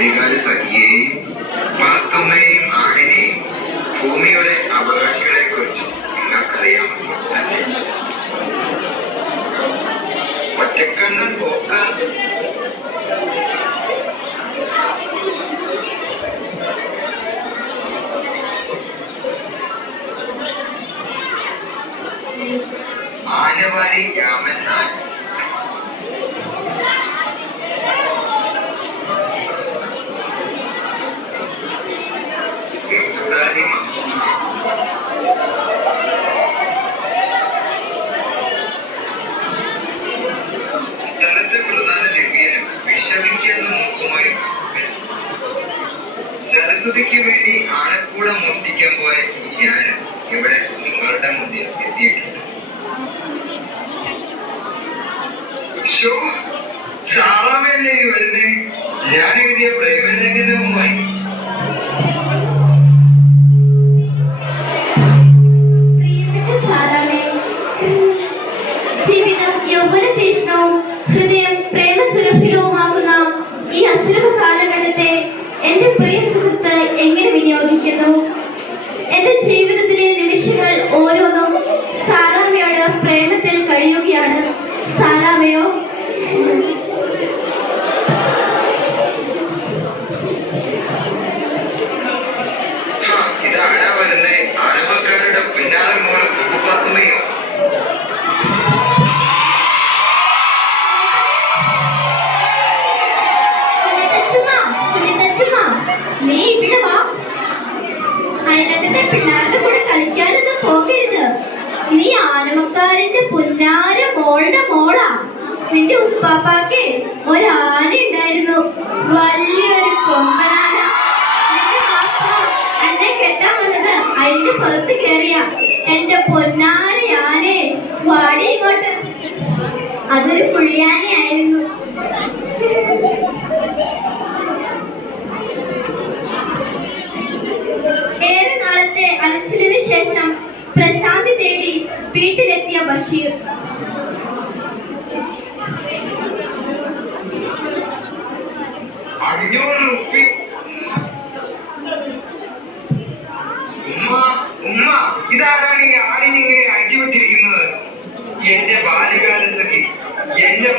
ബാല്യകാല സഖിയെയും പാത്തുമ്മയെയും ആടിനെയും ഭൂമിയുടെ അവകാശികളെ കുറിച്ച് നിങ്ങൾക്കറിയാമല്ലോ തന്നെ പോക്ക. ആനവാരി രാമൻ നായർ സാറാമല്ലേ ഈ വരുന്നേ? ഞാൻ എഴുതിയ പ്രേമലേഖനവുമായി മുമ്പായി. ജീവിതം ഹൃദയം പ്രേമസുരഭിലവുമാകുന്ന ഈ അസുരഭ കാലഘട്ടത്തെ എന്റെ എങ്ങനെ വിനിയോഗിക്കുന്നു? എന്റെ ജീവിതത്തിലെ നിമിഷങ്ങൾ ഉപ്പാപ്പാക്ക് ഒരാന ഉണ്ടായിരുന്നു. വലിയൊരു കൊമ്പനാന. എന്റെ പാപ്പ എന്നെ കെട്ടാൻ വന്നത് അതിന്റെ പുറത്ത് കയറിയ. എന്റെ പൊന്നാന ആനെ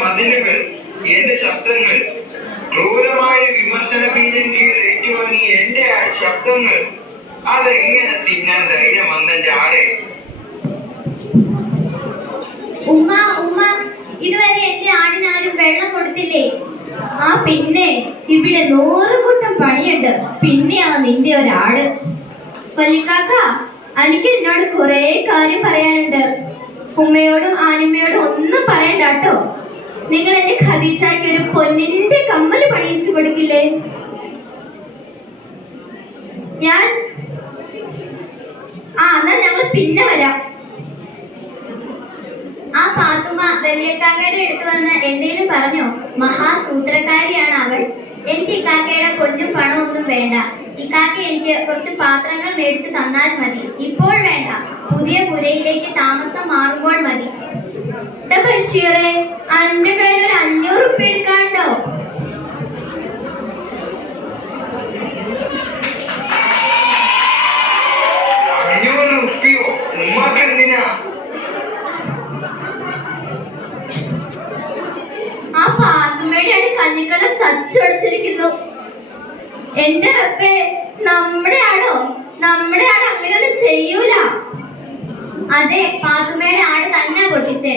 മതിലുകൾ എന്റെ ശബ്ദങ്ങൾ ക്രൂരമായ വിമർശന ഭീജനിൽ ഏറ്റുവാങ്ങി എന്റെ ശബ്ദങ്ങൾ അതെങ്ങനെ തിന്നാൻ ധൈര്യം വന്നെന്റെ ആടെ? ഉമ്മ ഉമ്മ ഇതുവരെ എന്റെ ആടിനാരും വെള്ളം കൊടുത്തില്ലേ? ആ പിന്നെ ഇവിടെ നൂറ് കൂട്ടം പണിയുണ്ട്. പിന്നെയാ നിന്റെ ഒരാട്. പല്ലിക്കാക്ക എനിക്ക് എന്നോട് കുറെ കാര്യം പറയാനുണ്ട്. ഉമ്മയോടും ആനിമ്മയോടും ഒന്നും പറയണ്ട കേട്ടോ. നിങ്ങൾ എന്റെ ഖദീജയ്ക്ക് ഒരു പൊന്നിന്റെ കമ്മൽ പണിയിച്ചു കൊടുക്കില്ലേ? ഞാൻ ആ എന്നാ ഞങ്ങൾ പിന്നെ വരാം. ആ ഫാത്തുമ വലിയക്കാക്കയുടെ അടുത്ത് വന്ന് എന്തേലും പറഞ്ഞോ? മഹാസൂത്രക്കാരിയാണ് അവൾ. എനിക്ക് ഇക്കാക്കയുടെ പണവും ഒന്നും വേണ്ട. ഇക്കാക്ക എനിക്ക് കുറച്ച് പാത്രങ്ങൾ മേടിച്ചു തന്നാൽ മതി. ഇപ്പോൾ വേണ്ട. പുതിയ പുരയിലേക്ക് താമസം മാറുമ്പോൾ മതി. ബഷീറെ കയ്യിൽ ഒരു അഞ്ഞൂറ് ഉപ്പ എടുക്കാണ്ടോ അഞ്ഞൂറ് റുപ്പിയോ ഉമ്മക്ക് എന്തിനാ ആ പാത്തുമ്മയുടെ അടി കഞ്ഞിക്കലം തച്ചുടച്ചിരിക്കുന്നു എന്റെ റബ്ബേ നമ്മുടെ ആടോ നമ്മുടെ ആട് അങ്ങനെയൊന്നും ചെയ്യൂല. അതെ പാത്തുമ്മയുടെ ആട് തന്നെ പൊട്ടിച്ചേ.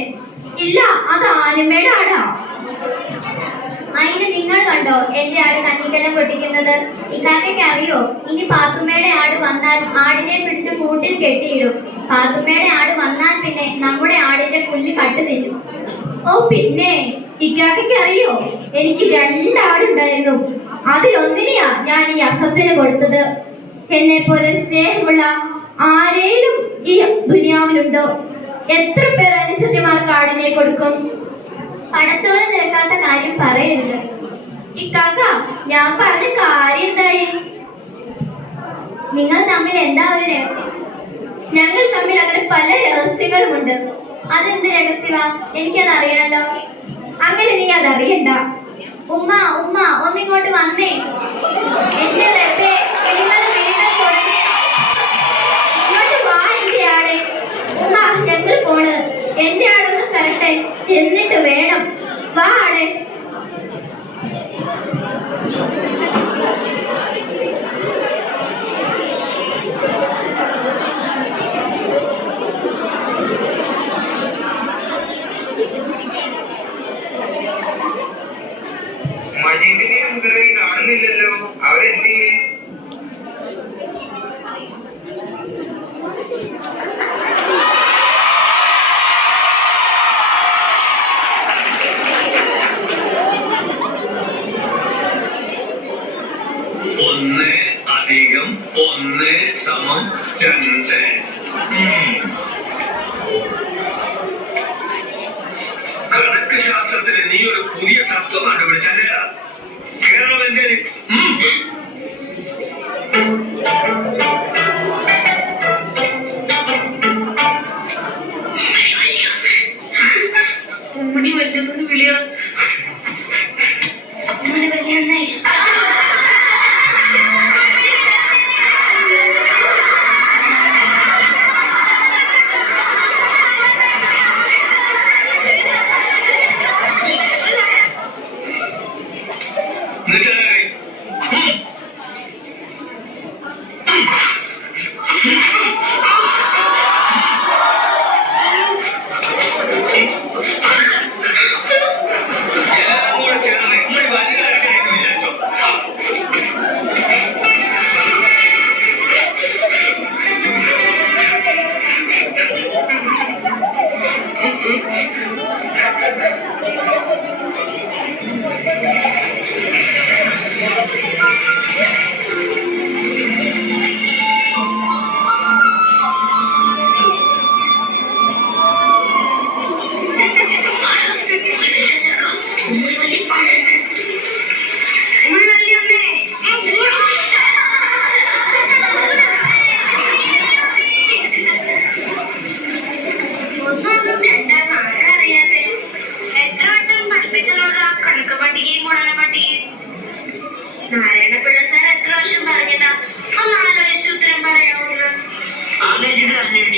ഇല്ല അത് ആനമ്മയുടെ ആടാ. അതിന് നിങ്ങൾ കണ്ടോ എന്റെ ആട് കഞ്ഞിക്കലം പൊട്ടിക്കുന്നത്? ഇക്കാക്കയ്ക്ക് അറിയോ? ഇനി പാത്തുമ്മയുടെ ആട് വന്നാൽ ആടിനെ പിടിച്ച് കൂട്ടിൽ കെട്ടിയിടും. പാത്തുമ്മയുടെ ആട് വന്നാൽ പിന്നെ നമ്മുടെ ആടിന്റെ പുല്ല് കട്ടു തിന്നും. ഓ പിന്നെ ഇക്കാക്കയ്ക്ക് അറിയോ? എനിക്ക് രണ്ടാടുണ്ടായിരുന്നു അതിലൊന്നിനെയാ ഞാൻ ഈ അസത്തിന് കൊടുത്തത്. എന്നെ പോലെ സ്നേഹമുള്ള ആരേലും ഈ ദുനിയാവിലുണ്ടോ? എത്ര പേർ അനുസൃതിമാർക്ക് ആടിനെ കൊടുക്കും? പടച്ചോല നിരക്കാത്ത കാര്യം പറയരുത്. ഇക്കാക്ക ഞാൻ പറഞ്ഞ കാര്യം എന്തായി? നിങ്ങൾ തമ്മിൽ എന്താ ഒരു രഹസ്യം? ഞങ്ങൾ തമ്മിൽ അങ്ങനെ പല രഹസ്യങ്ങളുമുണ്ട്. അതെന്ത് രഹസ്യമാ എനിക്കത് അറിയണല്ലോ അങ്ങനെ നീ അതറിയണ്ട. ഉമ്മ ഉമ്മ ഒന്നിങ്ങോട്ട് വന്നേ. എന്റെ റബ്ബേ കിളികൾ വീണ്ടും തുടങ്ങി ഇങ്ങോട്ട് വാ എന്റെ ആടെ ഉമ്മ ഞങ്ങൾ പോണ് എന്റെ ആടൊന്ന് വരട്ടെ. എന്നിട്ട് വേണം വാ ആടെ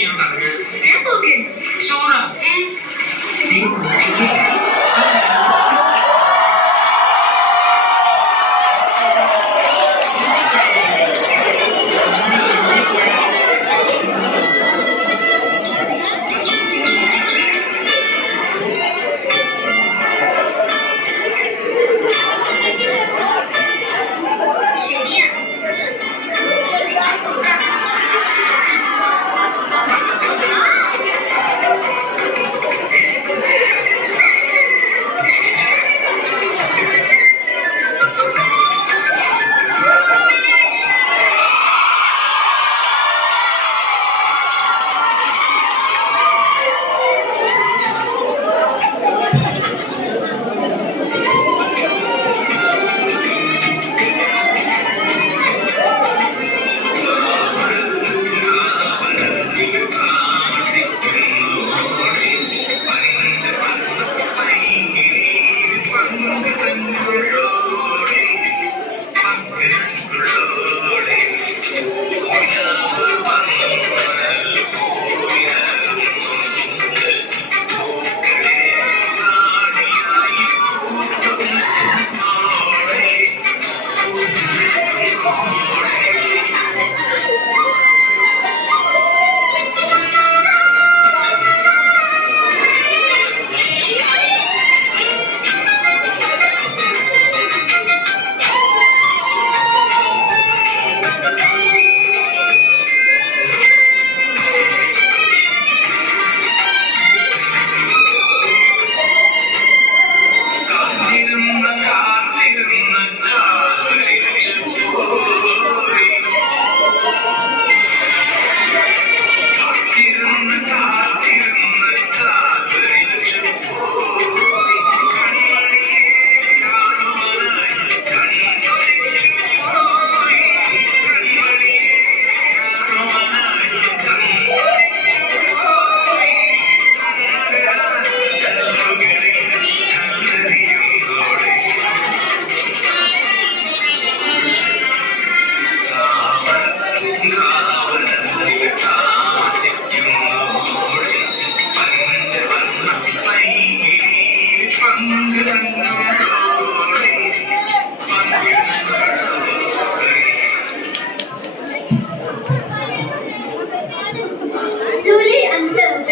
இருந்தார்கள்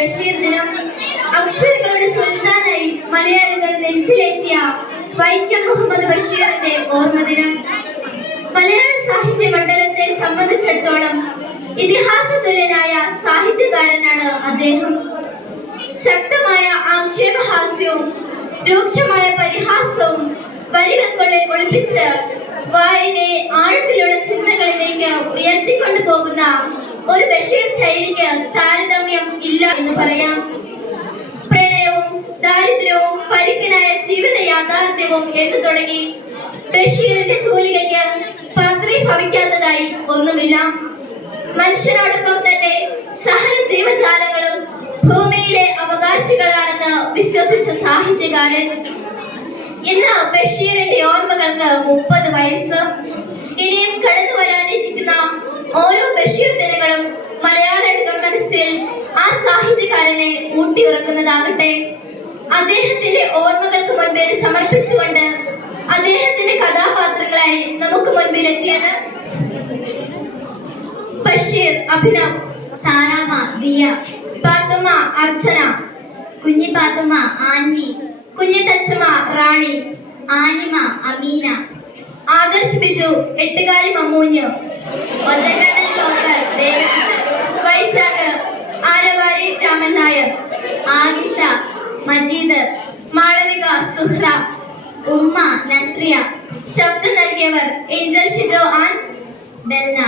ബഷീർ ദിനം അക്ഷരങ്ങളുടെ സുൽത്താനായി മലയാളികൾ നെഞ്ചിലേറ്റിയ വൈക്കം മുഹമ്മദ് ബഷീറിന്റെ ഓർമ്മദിനം. മലയാള സാഹിത്യ മണ്ഡലത്തെ സംബന്ധിച്ചിടത്തോളം ഇതിഹാസ തുല്യനായ സാഹിത്യകാരനാണ് അദ്ദേഹം. ശക്തമായ ആക്ഷേപഹാസ്യവും രൂക്ഷമായ പരിഹാസവും വരികൾക്കുള്ളിൽ ഒളിപ്പിച്ച് വായനയെ ആഴത്തിലുള്ള ചിന്തകളിലേക്ക് ഉയർത്തിക്കൊണ്ടു പോകുന്ന ഒരു ബഷീർ ശൈലിക്ക് താരതമ്യം ഇല്ല എന്ന് പറയാം. പ്രണയവും ദാരിദ്ര്യവും പരിക്കനായ ജീവിത യാഥാർത്ഥ്യവും എന്ന് തുടങ്ങി. ബഷീറിന്റെ തൂലികയ്ക്ക് പത്രി ഭവിക്കാത്തതായി ഒന്നുമില്ല. മനുഷ്യനോടൊപ്പം തന്നെ സഹന ജീവജാലങ്ങളും ഭൂമിയിലെ അവകാശികളാണെന്ന് വിശ്വസിച്ച സാഹിത്യകാരൻ. ഇന്ന് ബഷീറിന്റെ ഓർമ്മകൾക്ക് മുപ്പത് വയസ്സ്. ഇനിയും കടന്നു വരാനിരിക്കുന്ന ഓരോ ബഷീർ ദിനങ്ങളും മലയാളികളുടെ മനസ്സിൽ ആ സാഹിത്യകാരനെ ഊട്ടിയുറക്കുന്നതാകട്ടെ. അദ്ദേഹത്തിന്റെ ഓർമ്മകൾക്ക് മുൻപിൽ സമർപ്പിച്ചുകൊണ്ട് അദ്ദേഹത്തിന്റെ കഥാപാത്രങ്ങളായി നമുക്ക് മുൻപിൽ എത്തിയത് ബഷീർ അഭിനവ് സാറാമ ദിയ പാത്തുമ്മ അർച്ചന കുഞ്ഞി പാത്തുമ്മ ആൻവി കുഞ്ഞി തച്ചമ്മ റാണി ആനിമ അമീന ആദർശ് ബിജു എട്ടുകാലി മമ്മൂഞ്ഞ് മജീദ് മാളവിക സുഹ്ര ഉമ്മ നസ്രിയ ശബ്ദം നൽകിയവർ ഏഞ്ചൽ ഷിജോ ആൻഡ് ഡെൽന